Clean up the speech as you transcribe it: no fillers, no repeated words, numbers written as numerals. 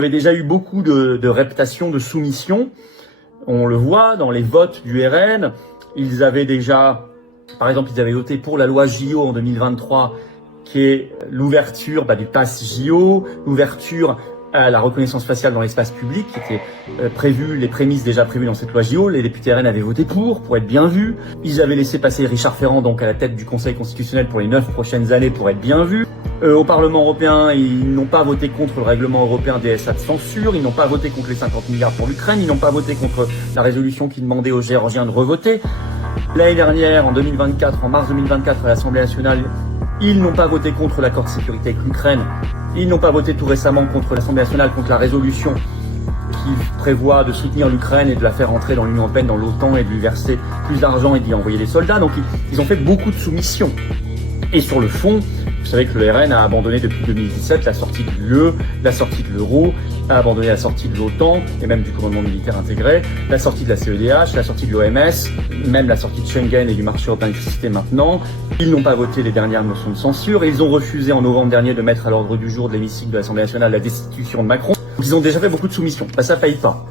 Il y avait déjà eu beaucoup de reptations, de soumissions. On le voit dans les votes du RN. Ils avaient déjà, par exemple, ils avaient voté pour la loi JO en 2023, qui est l'ouverture du pass JO, l'ouverture à la reconnaissance faciale dans l'espace public, qui était les prémices déjà prévues dans cette loi JO. Les députés RN avaient voté pour être bien vus. Ils avaient laissé passer Richard Ferrand donc à la tête du Conseil constitutionnel pour les 9 prochaines années pour être bien vus. Au Parlement européen, ils n'ont pas voté contre le règlement européen DSA de censure, ils n'ont pas voté contre les 50 milliards pour l'Ukraine, ils n'ont pas voté contre la résolution qui demandait aux Géorgiens de revoter. L'année dernière, en mars 2024, à l'Assemblée nationale, ils n'ont pas voté contre l'accord de sécurité avec l'Ukraine. Ils n'ont pas voté tout récemment contre l'Assemblée nationale, contre la résolution qui prévoit de soutenir l'Ukraine et de la faire entrer dans l'Union européenne, dans l'OTAN, et de lui verser plus d'argent et d'y envoyer des soldats. Donc ils ont fait beaucoup de soumissions. Et sur le fond, vous savez que le RN a abandonné depuis 2017 la sortie de l'UE, la sortie de l'euro, a abandonné la sortie de l'OTAN et même du commandement militaire intégré, la sortie de la CEDH, la sortie de l'OMS, même la sortie de Schengen et du marché européen de l'électricité maintenant. Ils n'ont pas voté les dernières motions de censure et ils ont refusé en novembre dernier de mettre à l'ordre du jour de l'hémicycle de l'Assemblée nationale la destitution de Macron. Donc ils ont déjà fait beaucoup de soumissions. Ça faillit pas.